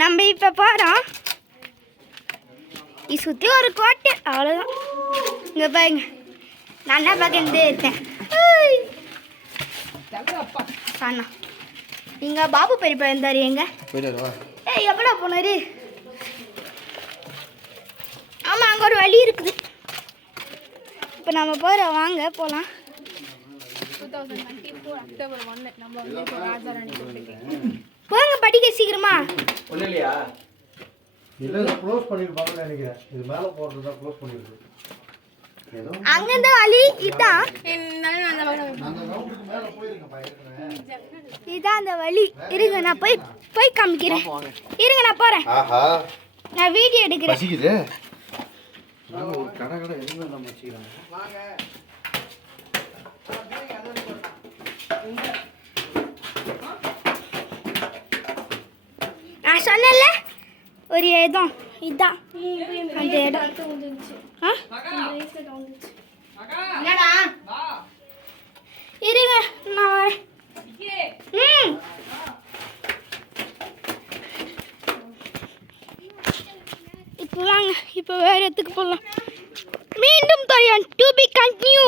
நம்ம இப்போ போகிறோம். இது சுற்றி ஒரு கோட்டை, அவ்வளோதான். இங்கே பாருங்க, நான் என்ன பார்க்க இருக்கேன். அண்ணா இங்கே பாபு பெரியப்பா இருந்தார். எங்க எப்படா போனாரு? ஆமாம், அங்கே ஒரு வழி இருக்குது. இப்போ நம்ம போகிறோம், வாங்க போகலாம். 2024 அக்டோபர் 1 நம்ம வந்து இப்போ ராஜாராணி போங்க, படிக்க சீக்கிரமா. ஒன்றும் இல்லையா? இல்லை, க்ளோஸ் பண்ணிருப்பாங்கன்னு நினைக்கிறேன். இது மேலே போடுறது தான் க்ளோஸ் பண்ணிருக்கு. அங்கேருந்து வழி இதான். இதான் அந்த வழி. இருங்க, நான் போய் காமிக்கிறேன். இருங்க, நான் போகிறேன். நான் வீடியோ எடுக்கிறேன். நான் சொன்னேன்ல ஒரு இடம், இதான் அந்த இடம். இருங்க, நான் வரேன். இப்போ வாங்க, இப்போ வேற இடத்துக்கு போகலாம். மீண்டும் தயான் டு பி கண்டினியூ.